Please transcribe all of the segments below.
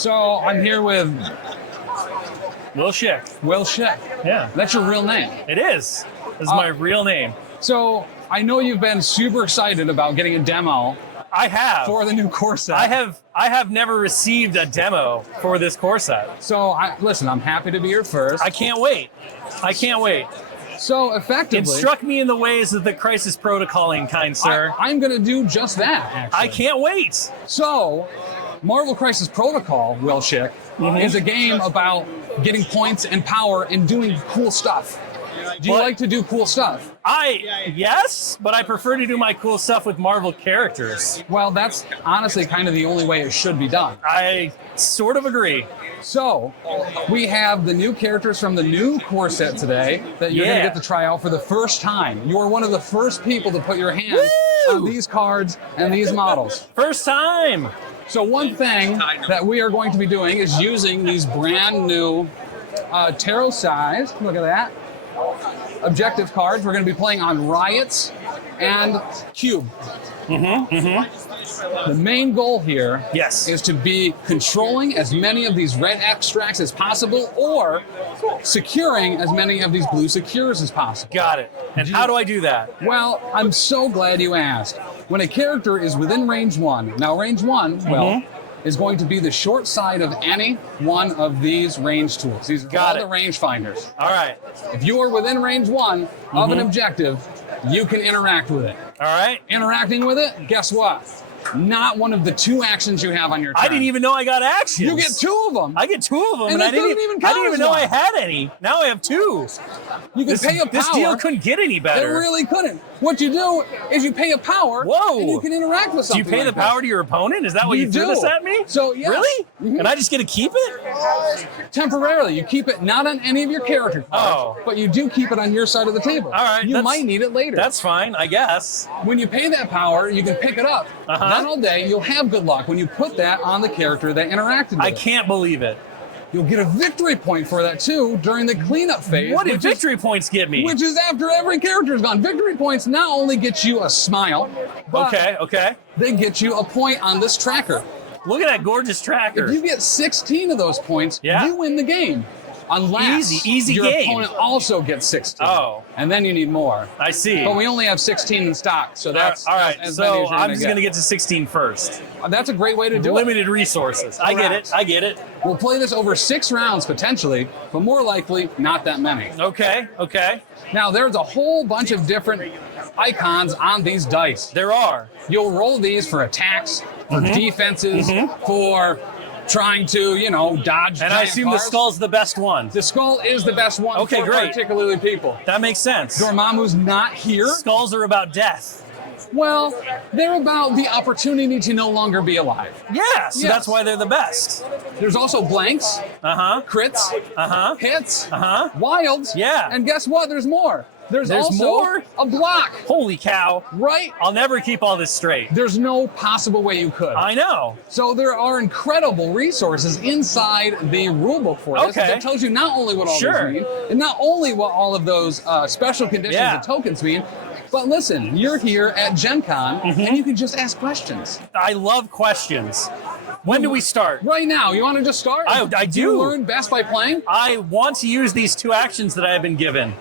So I'm here with Shick. Will Shick. Yeah. That's your real name. It is. This is my real name. So I know you've been super excited about getting a demo I have. for the new core set. I have never received a demo for this core set. So listen, I'm happy to be here first. I can't wait. I can't wait. So effectively, Instruct me in the ways of the crisis protocoling, kind sir. I'm going to do just that, actually. I can't wait. So, Marvel Crisis Protocol, Will Shick, is a game about getting points and power and doing cool stuff. Do you like to do cool stuff? Yes, but I prefer to do my cool stuff with Marvel characters. Well, that's honestly kind of the only way it should be done. I sort of agree. So, we have the new characters from the new core set today that you're going to get to try out for the first time. You are one of the first people to put your hands on these cards and these models. First time! So one thing that we are going to be doing is using these brand new tarot size, look at that, objective cards. We're going to be playing on Riots and Cube. The main goal here is to be controlling as many of these red extracts as possible or securing as many of these blue secures as possible. Got it. And how do I do that? Well, I'm so glad you asked. When a character is within range 1, now range 1, well, is going to be the short side of any one of these range tools. These are all the range finders. All right. If you are within range 1 of an objective, you can interact with it. All right. Interacting with it, guess what? Not one of the 2 actions you have on your turn. I didn't even know I got actions. You get 2 of them. I get 2 of them, and I didn't even know I had any. Now I have 2. You can pay a power. This deal couldn't get any better. It really couldn't. What you do is you pay a power. Whoa. And you can interact with something. Do you pay the power to your opponent? Is that why you threw this at me? So yes. Really? And I just get to keep it? Temporarily. You keep it not on any of your character cards, but you do keep it on your side of the table. All right. You might need it later. That's fine, I guess. When you pay that power, you can pick it up. Not all day. You'll have good luck when you put that on the character that interacted with I can't believe it. You'll get a victory point for that too during the cleanup phase. What did victory points get me? Which is after every character is gone. Victory points not only get you a smile, but they get you a point on this tracker. Look at that gorgeous tracker. If you get 16 of those points, you win the game. Unless easy your game. opponent also gets 16. Oh. And then you need more. I see. But we only have 16 in stock, so that's all right. as many as you're I'm just going to get to 16 first. That's a great way to do Limited resources. I get it. I get it. We'll play this over 6 rounds potentially, but more likely not that many. Okay. Now there's a whole bunch of different icons on these dice. There are. You'll roll these for attacks, for defenses, for trying to, dodge. And I assume the skull's the best one. The skull is the best one for great. particularly people. That makes sense. Dormammu's not here. Skulls are about death. Well, they're about the opportunity to no longer be alive. Yeah, so that's why they're the best. There's also blanks, crits, hits, wilds, and guess what? There's more. There's also more? a block. Holy cow. Right? I'll never keep all this straight. There's no possible way you could. I know. So there are incredible resources inside the rulebook for this. That tells you not only what all these mean, and not only what all of those special conditions and tokens mean, but listen, you're here at GenCon, and you can just ask questions. I love questions. When do we start? Right now. You want to just start? I do. You learn best by playing? I want to use these 2 actions that I have been given.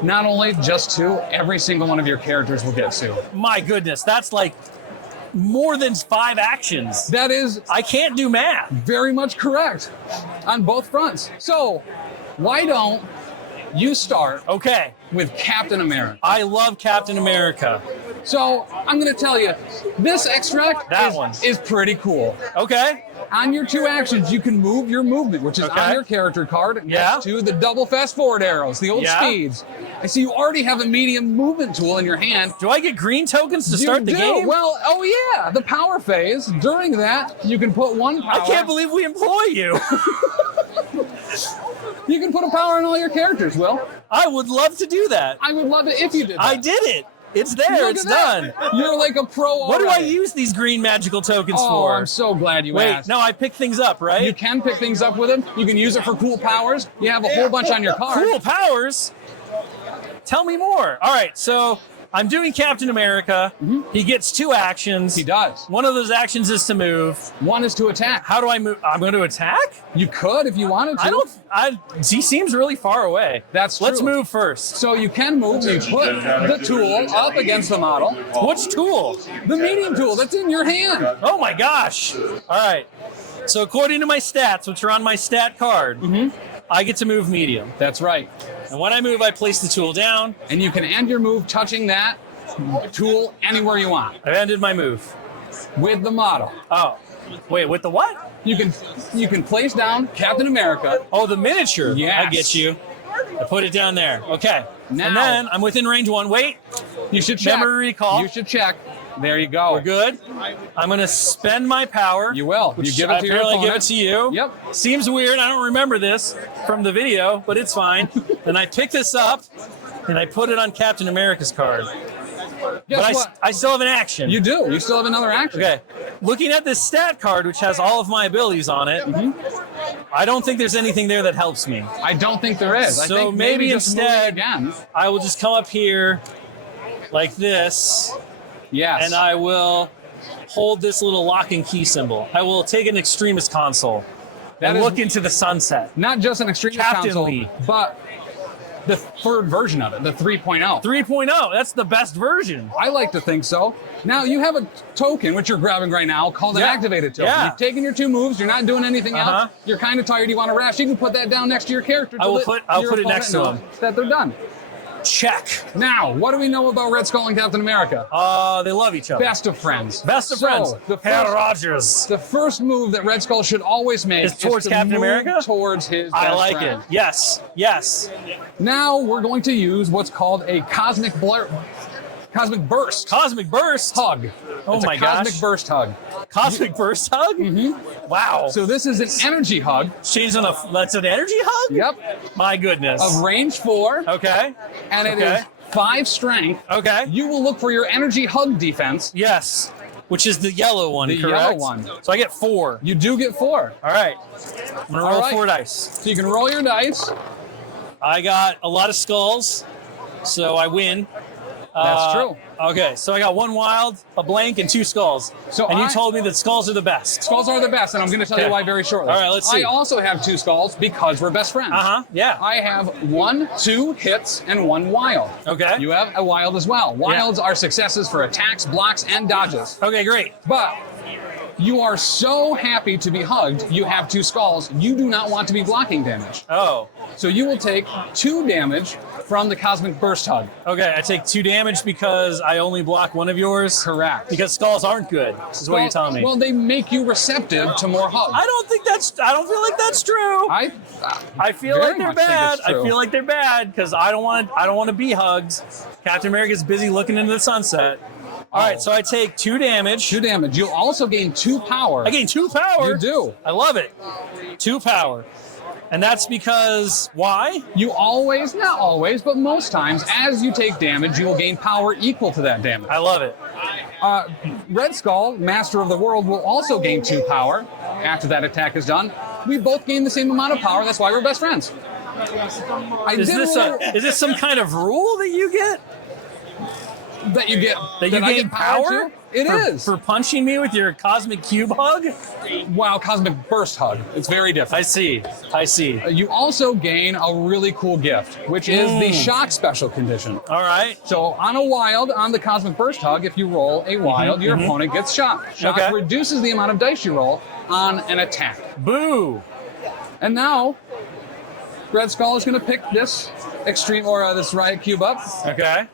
Not only just 2, every single one of your characters will get 2. My goodness, that's like more than 5 actions. That is... I can't do math. Very much correct on both fronts. So, why don't you start with Captain America? I love Captain America. So, I'm going to tell you, this extract is pretty cool. On your 2 actions, you can move your movement, which is on your character card next to the double fast forward arrows, the old speeds. I see you already have a medium movement tool in your hand. Do I get green tokens to start the game? Well, the power phase. During that, you can put 1 power. I can't believe we employ you. You can put a power on all your characters, Will. I would love to do that. I would love it if you did that. I did it. It's there. It's done. You're like a pro already. What do I use these green magical tokens for? I'm so glad you asked. Wait, no, I pick things up, right? You can pick things up with them. You can use it for cool powers. You have a whole bunch on your card. Cool powers? Tell me more. All right, so I'm doing Captain America. He gets 2 actions. He does. One of those actions is to move. One is to attack. How do I move? I'm going to attack? You could if you wanted to. He seems really far away. That's true. Let's move first. So you can move. You put the tool up against the model. Which tool? The medium tool that's in your hand. Oh my gosh. All right. So according to my stats, which are on my stat card, I get to move medium. That's right. And when I move, I place the tool down. And you can end your move touching that tool anywhere you want. I've ended my move. With the model. Oh. Wait, with the what? You can place down Captain America. Oh, the miniature. Yes. I get you. I put it down there. Okay. Now, and then I'm within range 1. Wait. You should check. Memory recall. You should check. There you go. We're good. I'm going to spend my power. You will. You give it to your opponent. Give it to you. Yep. Seems weird. I don't remember this from the video, but it's fine. Then I pick this up, and I put it on Captain America's card. Guess what? I still have an action. You do. You still have another action. Okay. Looking at this stat card, which has all of my abilities on it, I don't think there's anything there that helps me. I don't think there is. So I think maybe just instead, again. I will just come up here like this. Yes. And I will hold this little lock and key symbol. I will take an Extremis console and look into the sunset. Not just an Extremis console, but the third version of it, the 3.0. 3.0, that's the best version. I like to think so. Now, you have a token, which you're grabbing right now, called an activated token. Yeah. You've taken your 2 moves, you're not doing anything else, you're kind of tired, you want to rest, you can put that down next to your character. I'll put it next to him. That they're done. Check. Now, what do we know about Red Skull and Captain America? They love each other. Best of friends. Best of friends. Herr Rogers. The first move that Red Skull should always make is towards Captain America? Towards his best I like friend. it. Yes. Yes. Now we're going to use what's called a Cosmic Burst. Cosmic Burst? Hug. Oh it's my a gosh. Cosmic Burst hug. Cosmic Burst hug? Wow. So this is an energy hug. That's an energy hug? Yep. My goodness. Of range 4. Okay. And it is 5 strength. Okay. You will look for your energy hug defense. Yes. Which is the yellow one, correct? yellow one. So I get 4. You do get 4. All right. I'm going to roll 4 dice. So you can roll your dice. I got a lot of skulls, so I win. That's true. Okay, so I got 1 wild, a blank, and 2 skulls. And you told me that skulls are the best. Skulls are the best, and I'm going to tell you why very shortly. All right, let's see. I also have 2 skulls because we're best friends. Yeah. I have 1, 2 hits and 1 wild. Okay. You have a wild as well. Wilds are successes for attacks, blocks, and dodges. Okay, great. But you are so happy to be hugged, you have 2 skulls. You do not want to be blocking damage. Oh. So you will take 2 damage from the Cosmic Burst hug. Okay, I take 2 damage because I only block 1 of yours? Correct. Because skulls aren't good, is what you're telling me. Well, they make you receptive to more hugs. I don't feel like that's true. I feel like they're bad. I feel like they're bad because I don't want to be hugged. Captain America's busy looking into the sunset. All right, so I take 2 damage. 2 damage. You'll also gain 2 power. I gain 2 power? You do. I love it. 2 power. And that's because, why? You always, not always, but most times, as you take damage, you will gain power equal to that damage. I love it. Red Skull, Master of the World, will also gain 2 power after that attack is done. We both gain the same amount of power, that's why we're best friends. Is this some kind of rule that you get? That you get that you gain power? It is. For punching me with your cosmic cube hug? Wow, cosmic burst hug. It's very different. I see. You also gain a really cool gift, which is the shock special condition. All right. So on a wild, on the cosmic burst hug, if you roll a wild, your opponent gets shocked. Shock reduces the amount of dice you roll on an attack. Boo. And now, Red Skull is going to pick this extreme or this riot cube up. Okay.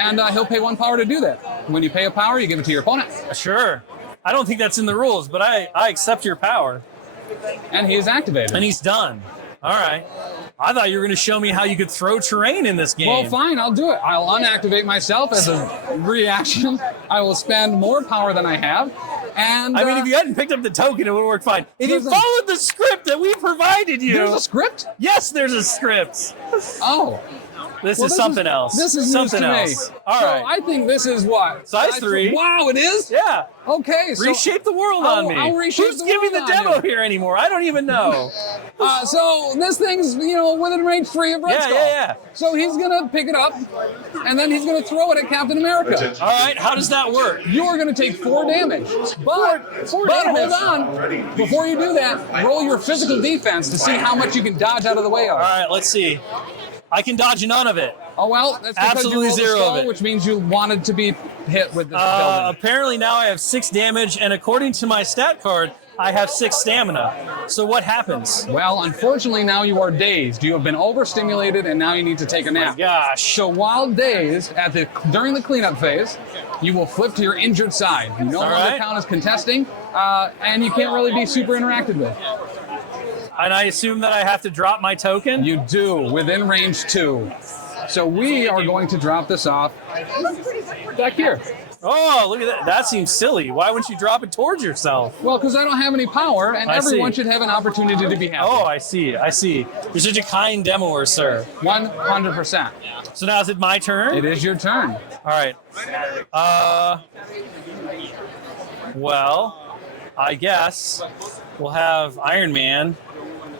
And he'll pay 1 power to do that. When you pay a power, you give it to your opponent. Sure. I don't think that's in the rules, but I accept your power. And he is activated. And he's done. All right. I thought you were going to show me how you could throw terrain in this game. Well, fine, I'll do it. I'll unactivate myself as a reaction. I will spend more power than I have. And I mean, if you hadn't picked up the token, it would have worked fine. If you followed the script that we provided you. There's a script? Yes, there's a script. Oh. This is something else. This is something news else. to me. All right. I think this is what? Size 3. Wow, it is? Yeah. Okay. So reshape the world on me. I'll reshape Who's the giving world the on demo you. here anymore? I don't even know. So this thing's, within range 3 of Red Skull. Yeah. So he's going to pick it up, and then he's going to throw it at Captain America. All right, how does that work? You're going to take 4 damage. But hold on. Before you do that, roll your physical defense to see how much you can dodge out of the way of. All right, let's see. I can dodge none of it. Oh, well, that's because absolutely you rolled zero a skull, of it. which means you wanted to be hit with this building. Apparently now I have 6 damage, and according to my stat card, I have 6 stamina. So what happens? Well, unfortunately, now you are dazed. You have been overstimulated, and now you need to take a nap. Oh my gosh. So while dazed, during the cleanup phase, you will flip to your injured side. You no longer count as contesting, and you can't really be super interacted with. And I assume that I have to drop my token? You do, within range 2. So we are going to drop this off back here. Oh, look at that. That seems silly. Why wouldn't you drop it towards yourself? Well, because I don't have any power, and everyone should have an opportunity to be happy. Oh, I see. You're such a kind demoer, sir. 100%. So now is it my turn? It is your turn. All right. Well, I guess we'll have Iron Man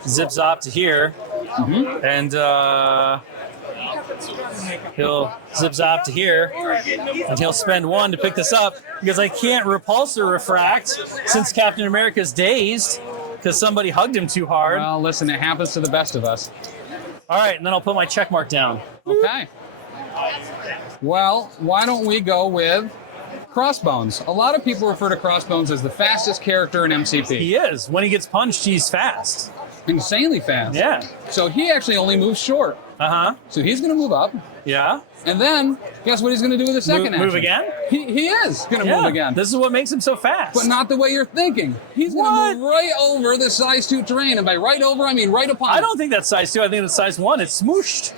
zip zop to here, and he'll zip zop to here, and he'll spend 1 to pick this up because I can't repulse or refract since Captain America's dazed because somebody hugged him too hard. Well, listen, it happens to the best of us. All right, and then I'll put my check mark down. Okay. Well, why don't we go with Crossbones? A lot of people refer to Crossbones as the fastest character in MCP. He is. When he gets punched, he's fast. Insanely fast. Yeah. So he actually only moves short. So he's going to move up. Yeah. And then, guess what he's going to do with the second action? Move again? He is going to move again. This is what makes him so fast. But not the way you're thinking. He's going to move right over the size 2 terrain. And by right over, I mean right upon I it. don't think that's size 2. I think it's size 1. It's smooshed.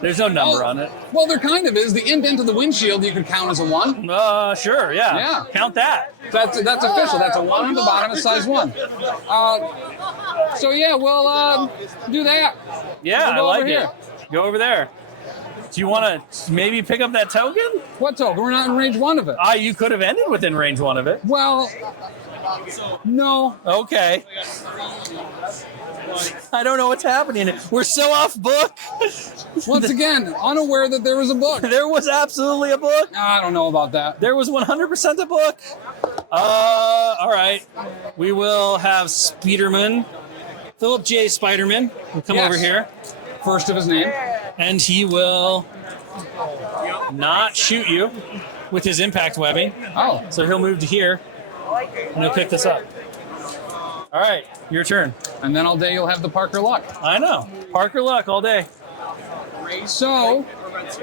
There's no number on it. Well, there kind of is. The indent of the windshield you could count as a 1. Sure, yeah. Count that. That's official. That's a 1 on the bottom of size 1. So yeah, we'll do that. Yeah, we'll I like it. Go over there. Do you want to maybe pick up that token? What token? We're not in range 1 of it. You could have ended within range 1 of it. Well, no. Okay. I don't know what's happening. We're so off book. Once again, unaware that there was a book. There was absolutely a book. I don't know about that. There was 100% a book. All right. We will have Spiderman, Philip J. Spiderman, will come over here. First of his name. And he will not shoot you with his impact webbing. Oh. So he'll move to here, and he'll pick this up. All right, your turn. And then all day you'll have the Parker Luck. I know. Parker Luck all day. So,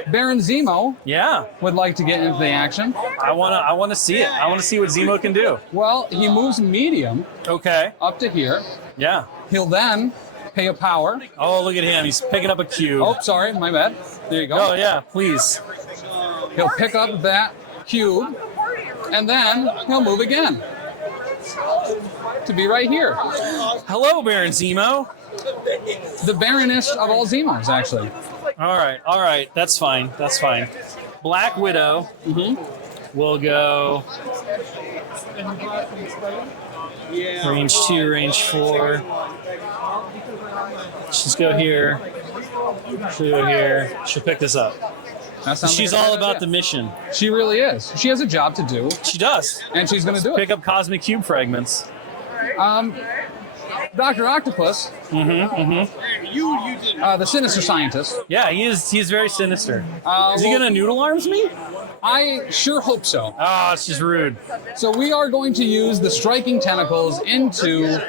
Baron Zemo would like to get into the action. I want to see it. I want to see what Zemo can do. Well, he moves medium. Okay. Up to here. Yeah. He'll then pay a power. Oh, look at him. He's picking up a cube. Oh, sorry, my bad. There you go. Oh, yeah, please. He'll pick up that cube, and then he'll move again to be right here. Hello, Baron Zemo. The Baroness of all Zemos, actually. All right. That's fine. Black Widow will go range 2, range 4. She's go here. She'll go here. She'll pick this up. She's all about the mission. She really is. She has a job to do. She does. And she's going to do it. Pick up cosmic cube fragments. Dr. Octopus, the sinister scientist. Yeah, he's very sinister. Is he well, going to noodle arms me? I sure hope so. Oh, it's just rude. So we are going to use the striking tentacles into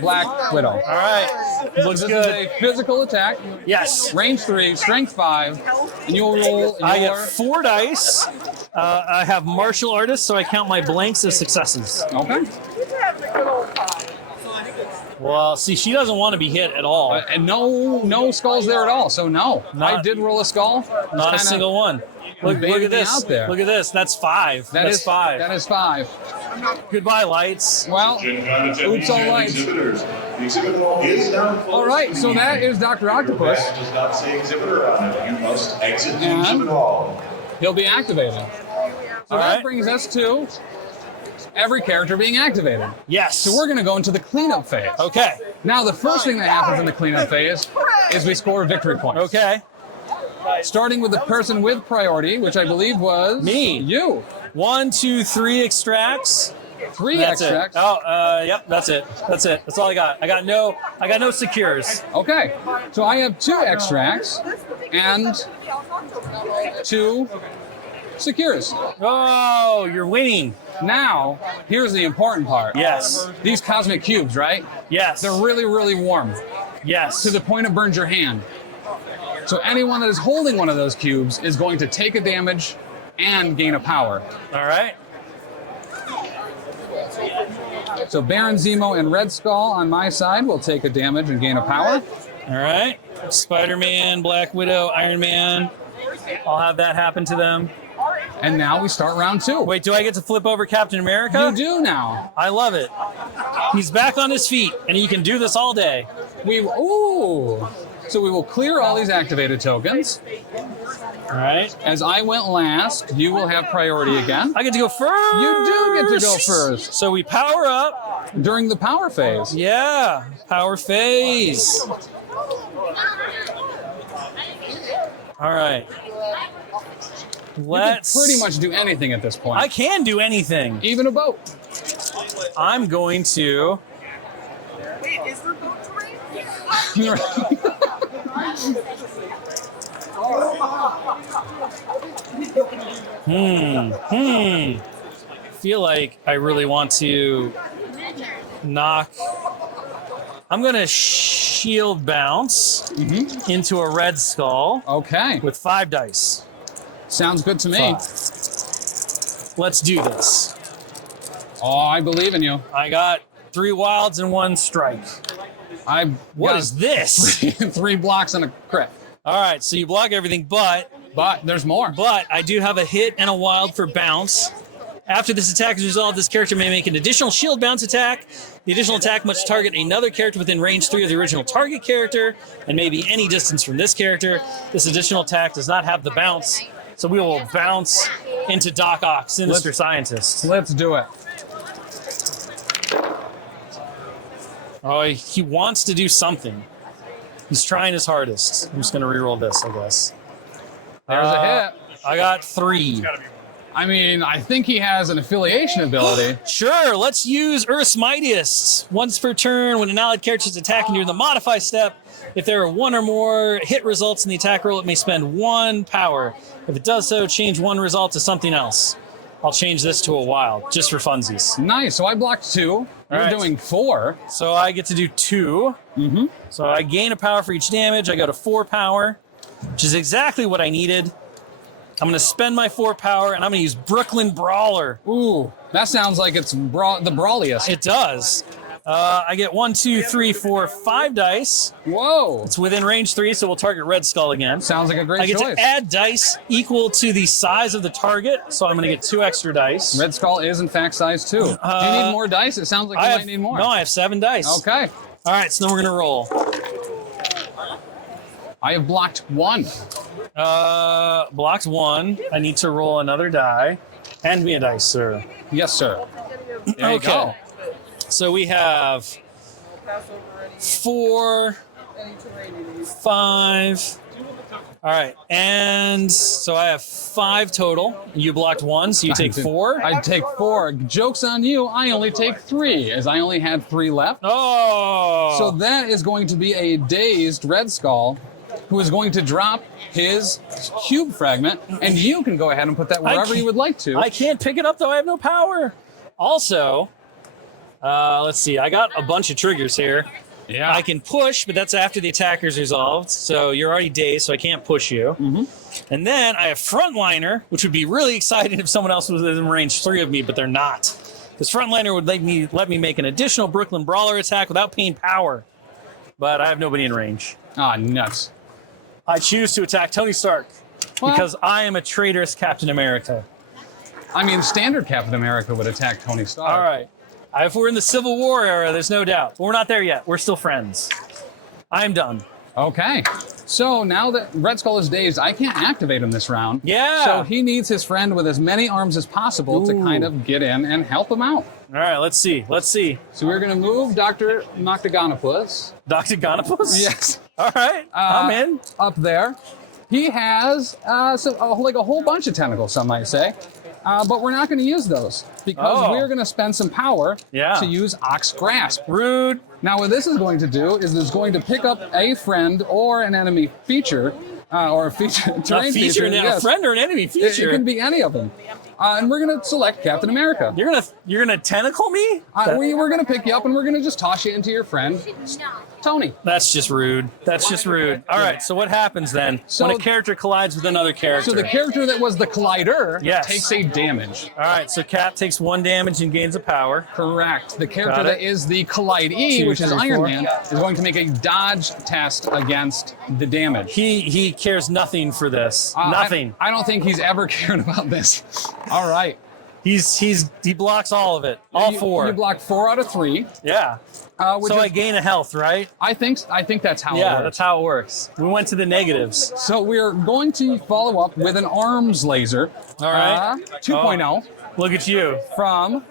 Black Widow. All right. Looks this good. Is a physical attack. Yes. Range 3, strength 5, and you'll roll I get 4 dice. I have martial artist, so I count my blanks as successes. Okay. Well, see, she doesn't want to be hit at all. And no skulls there at all, so no. I did roll a skull. Not a single one. Look at this. Out there. Look at this. That's 5. That's 5. That is 5. Goodbye, lights. Well, oops, all lights. All right, so that is Dr. Octopus. Does not say exhibitor on it. You must exit the And exhibit hall. he'll be activated. So that brings us to every character being activated. Yes. So we're going to go into the cleanup phase. Okay. Now, the first thing that happens in the cleanup phase is we score victory points. Okay. Starting with the person with priority, which I believe was... Me. You. 1, 2, 3 extracts. 3 That's extracts. it. Oh, yep, that's it. That's it. That's all I got. I got no secures. Okay. So I have 2 extracts and 2 secures. Oh, you're winning. Now, here's the important part. Yes. These cosmic cubes, right? Yes. They're really, really warm. Yes. To the point it burns your hand. So anyone that is holding one of those cubes is going to take a damage and gain a power. All right. So Baron Zemo and Red Skull on my side will take a damage and gain a power. All right. Spider-Man, Black Widow, Iron Man. I'll have that happen to them. And now we start round 2. Wait, do I get to flip over Captain America? You do now. I love it. He's back on his feet, and he can do this all day. So we will clear all these activated tokens. All right. As I went last, you will have priority again. I get to go first. You do get to go first. So we power up. During the power phase. Yeah, power phase. All right. Let's You can pretty much do anything at this point. I can do anything. Even a boat. I'm going to... Wait, is there boat terrain? Feel like I really want to knock. I'm gonna shield bounce into a Red Skull. Okay. With 5 dice. Sounds good to me. 5. Let's do this. Oh, I believe in you. I got 3 wilds and 1 strike. What is this? 3 blocks and a crit. All right, so you block everything, but there's more. But I do have a hit and a wild for bounce. After this attack is resolved, this character may make an additional shield bounce attack. The additional attack must target another character within range 3 of the original target character and may be any distance from this character. This additional attack does not have the bounce, so we will bounce into Doc Ock, Sinister Scientist. Let's do it. Oh, he wants to do something. He's trying his hardest. I'm just going to reroll this, I guess. There's a hit. I got 3. I mean, I think he has an affiliation ability. Sure, let's use Earth's Mightiest. Once per turn, when an allied character is attacking during the modify step, if there are 1 or more hit results in the attack roll, it may spend 1 power. If it does so, change 1 result to something else. I'll change this to a wild, just for funsies. Nice. So I blocked 2. You're doing 4. So I get to do 2. So I gain a power for each damage. I go to 4 power, which is exactly what I needed. I'm going to spend my 4 power, and I'm going to use Brooklyn Brawler. Ooh, that sounds like it's the brawliest. It does. I get 1, 2, 3, 4, 5 dice. Whoa. It's within range 3, so we'll target Red Skull again. Sounds like a great choice. I get to add dice equal to the size of the target, so I'm going to get 2 extra dice. Red Skull is, in fact, size 2. Do you need more dice? It sounds like you might need more. No, I have 7 dice. Okay. All right, so then we're going to roll. I have blocked 1. Blocked 1. I need to roll another die. Hand me a dice, sir. Yes, sir. There you go. So we have 4, 5. All right, and so I have 5 total. You blocked 1, so you take 4. I take 4. Joke's on you. I only take 3, as I only had 3 left. Oh! So that is going to be a dazed Red Skull, who is going to drop his cube fragment, and you can go ahead and put that wherever you would like to. I can't pick it up, though. I have no power. Also, let's see. I got a bunch of triggers here. Yeah. I can push, but that's after the attacker's resolved. So you're already dazed, so I can't push you. And then I have Frontliner, which would be really exciting if someone else was in range 3 of me, but they're not. Because Frontliner would let me make an additional Brooklyn Brawler attack without paying power. But I have nobody in range. Ah, nuts. I choose to attack Tony Stark because I am a traitorous Captain America. I mean, standard Captain America would attack Tony Stark. All right. If we're in the Civil War era, there's no doubt. But we're not there yet. We're still friends. I'm done. Okay. So now that Red Skull is dazed, I can't activate him this round. Yeah. So he needs his friend with as many arms as possible to kind of get in and help him out. All right, let's see. So we're going to move Dr. Noctagonopus. Dr. Gonopus? Yes. All right, I'm in. Up there. He has like a whole bunch of tentacles, some might say. But we're not going to use those because we're going to spend some power to use Ox Grasp. Rude. Now, what this is going to do is it's going to pick up a friend or an enemy feature, or a feature, terrain feature. A friend or an enemy feature. It can be any of them. And we're going to select Captain America. You're gonna tentacle me? We're going to pick you up and we're going to just toss you into your friend, Tony. That's just rude. All right, so what happens then when a character collides with another character? So the character that was the collider takes a damage. All right, so Cap takes 1 damage and gains a power. Correct. The character that is the Collide-E, which is Iron Man, is going to make a dodge test against the damage. He cares nothing for this. Nothing. I don't think he's ever cared about this. All right. He blocks all of it. All 4. You block 4 out of 3. Yeah. So I gain a health, right? I think that's how it works. Yeah, that's how it works. We went to the negatives. So we're going to follow up with an arms laser. All right. 2.0. Look at you. From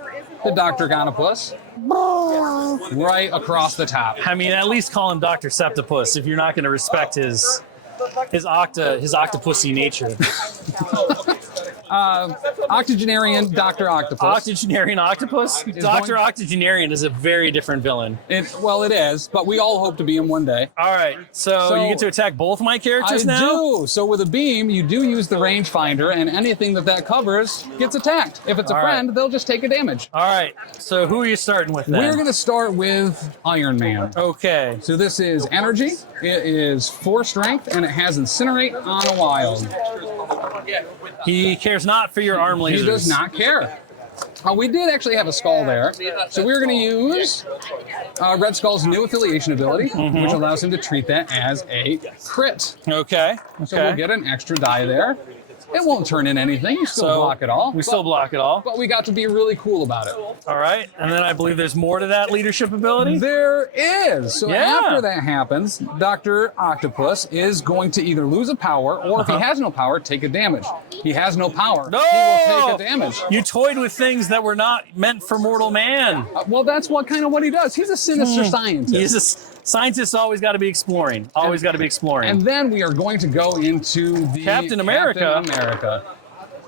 the Dr. Gonopus. Right across the top. I mean, at least call him Dr. Septipus if you're not going to respect his octopusy nature. Octogenarian Dr. Octopus. Octogenarian Octopus? Dr. Octogenarian is a very different villain. It is, but we all hope to be him one day. All right, so you get to attack both my characters now? I do. So with a beam, you do use the rangefinder, and anything that covers gets attacked. If it's a friend, they'll just take a damage. All right, so who are you starting with then? We're going to start with Iron Man. Okay. So this is energy, it is 4 strength, and it has incinerate on a wild. He cares not for your arm lasers. He does not care. We did actually have a skull there. So we're going to use Red Skull's new affiliation ability, which allows him to treat that as a crit. Okay. So we'll get an extra die there. It won't turn in anything. You still block it all. We still block it all. But we got to be really cool about it. All right. And then I believe there's more to that leadership ability? There is. So after that happens, Dr. Octopus is going to either lose a power or if he has no power, take a damage. He has no power. No! He will take a damage. You toyed with things that were not meant for mortal man. Well, that's what he does. He's a sinister scientist. Scientists always got to be exploring. Always got to be exploring. And then we are going to go into the Captain America.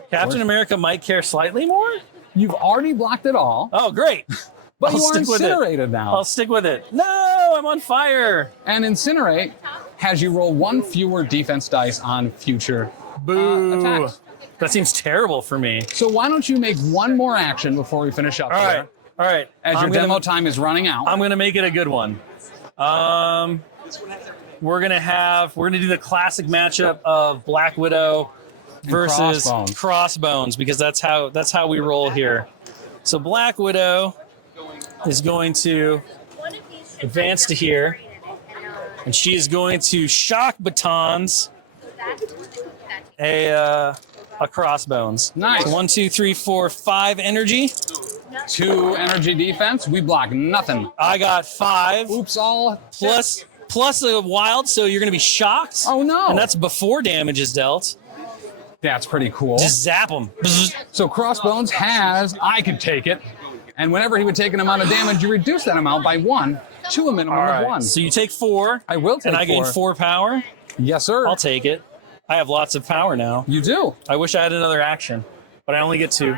Captain We're- America might care slightly more? You've already blocked it all, Oh, great. but I'll you are stick with it. incinerated now. I'll stick with it. No, I'm on fire. And incinerate has you roll 1 fewer defense dice on future attacks. That seems terrible for me. So why don't you make 1 more action before we finish up here? All right. As your demo time is running out. I'm going to make it a good one. We're gonna do the classic matchup of Black Widow versus Crossbones because that's how we roll here. So Black Widow is going to advance to here, and she is going to shock batons a Crossbones. Nice. So 1, 2, 3, 4, 5 energy. 2 energy defense. We block nothing. I got 5. Oops, all plus a wild, so you're going to be shocked. Oh no! And that's before damage is dealt. That's pretty cool. Just zap him. So Crossbones has I could take it, and whenever he would take an amount of damage, you reduce that amount by 1 to a minimum of 1. So you take 4. I will take 4. And I gain 4 power. Yes, sir. I'll take it. I have lots of power now. You do. I wish I had another action, but I only get 2.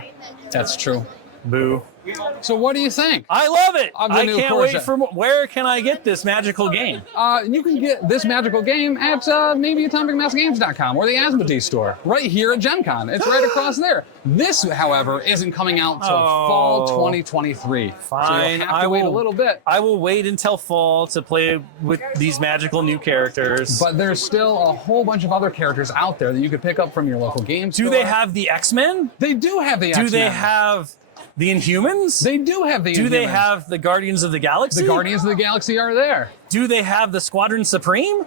That's true. Boo. So what do you think? I love it. I can't wait for more. Where can I get this magical game? You can get this magical game at maybe AtomicMassGames.com or the Asmodee store, right here at GenCon. It's right across there. This, however, isn't coming out until fall 2023. Fine. So you'll have to wait a little bit. I will wait until fall to play with these magical new characters. But there's still a whole bunch of other characters out there that you could pick up from your local game store. Do they have the X-Men? They do have the X-Men. Do they have the Inhumans? They do have the Inhumans. Do they have the Guardians of the Galaxy? The Guardians of the Galaxy are there. Do they have the Squadron Supreme?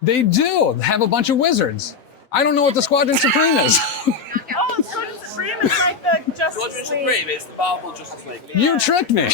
They do have a bunch of wizards. I don't know what the Squadron Supreme is. Oh, Squadron Supreme is like the Justice League. Supreme is the Marvel Justice League. You tricked me.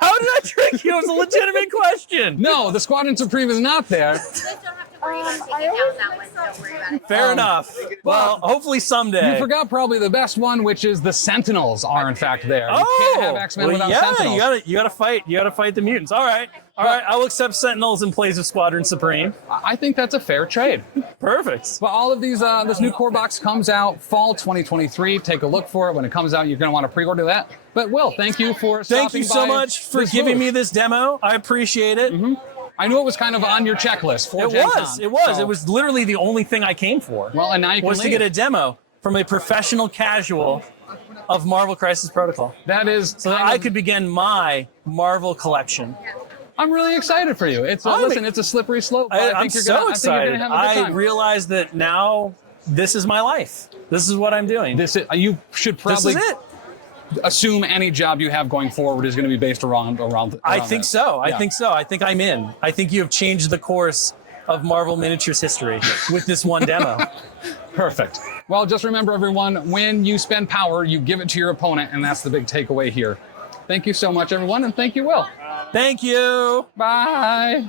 How did I trick you? It was a legitimate question. No, the Squadron Supreme is not there. You guys don't have to worry about taking down that one. Don't worry about it. Fair enough. Well, hopefully someday. You forgot probably the best one, which is the Sentinels are in fact there. Oh, You can't have X-Men without Sentinels. you gotta fight the mutants. All right, I will accept Sentinels in place of Squadron Supreme. I think that's a fair trade. Perfect. But all of these, this new core box comes out fall 2023. Take a look for it when it comes out. You're going to want to pre-order that. But Will, thank you for Thank you so by much for this giving booth. me this demo. I appreciate it. I knew it was kind of on your checklist for GenCon. It was. So- It was literally the only thing I came for. Well, and now you can was to leave. get a demo from a professional casual of Marvel Crisis Protocol, That is so that I could begin my Marvel collection. I'm really excited for you. It's listen, it's a slippery slope. But I I'm think you're so gonna, excited. I think you're gonna have a good I time. realize that now this is my life. This is what I'm doing. This is, you should probably This is it. assume any job you have going forward is going to be based around I think that. so. I Yeah. think so. I think I'm in. I think you have changed the course of Marvel Miniatures history with this one demo. Perfect. Well, just remember, everyone, when you spend power, you give it to your opponent, and that's the big takeaway here. Thank you so much, everyone, and thank you, Will. Thank you. Bye.